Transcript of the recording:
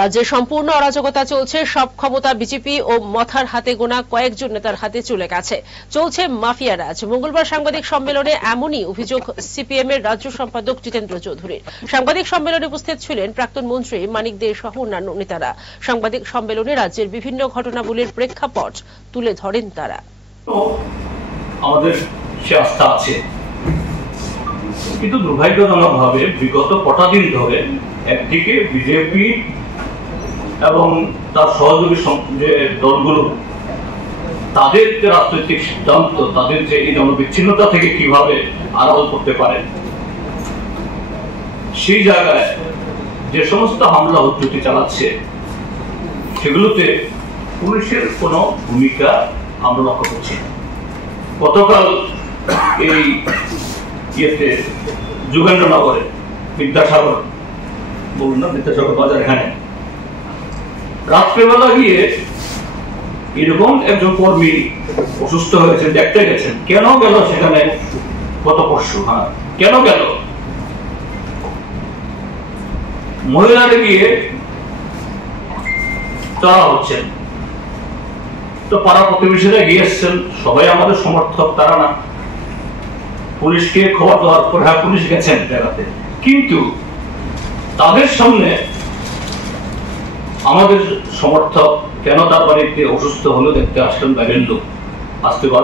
রাজ্যে সম্পূর্ণ অরাজকতা চলছে। সব ক্ষমতা বিজেপি ও মথার হাতে গোনা কয়েকজন নেতার হাতে চলে গেছে। চলছে মাফিয়া রাজ। মঙ্গলবার সাংবাদিক সম্মেলনে এমনই অভিযোগ সিপিএম এর রাজ্য সম্পাদক জিতেন্দ্র চৌধুরীর। সাংবাদিক সম্মেলনে উপস্থিত ছিলেন প্রাক্তন মন্ত্রী মানিক দে সহ অন্যান্য নেতারা। সাংবাদিক সম্মেলনে রাজ্যের বিভিন্ন ঘটনাবলীর প্রেক্ষাপট তুলে ধরেন তারা। আমাদের সে আস্থা আছে, কিন্তু দুর্ভাগ্যজনকভাবে বিগত কটা দিন ধরে একদিকে বিজেপি এবং তার সহযোগী যে দলগুলো তাদের যে রাজনৈতিক সিদ্ধান্ত, তাদের যে এই জনবিচ্ছিন্নতা থেকে কিভাবে আড়াল করতে পারে, সেই জায়গায় যে সমস্ত হামলা হুজ্জুতি চালাচ্ছে সেগুলোতে পুলিশের কোনো ভূমিকা আমরা লক্ষ্য করছি। গতকাল এই যোগেন্দ্রনগরে বিদ্যাসাগর বাজার, এখানে রাত্রেবেলা গিয়ে এরকম একজন কর্মী অসুস্থ হয়েছে, দেখতে গেছেন। কেন গেল সেখানে? গত পরশু কেন গেল? মহিলারা গিয়ে তারা হচ্ছেন, তো পাড়া প্রতিবেশীরা গিয়েছেন, সবাই আমাদের সমর্থক তারা না। পুলিশকে খবর দেওয়ার পর হ্যাঁ পুলিশ গেছেন জায়গাতে, কিন্তু তাদের সামনে আমাদের সমর্থক কেন তার বাড়িতে অসুস্থ হলো দেখতে আসলেন বাইরের লোক, আসতে পারবে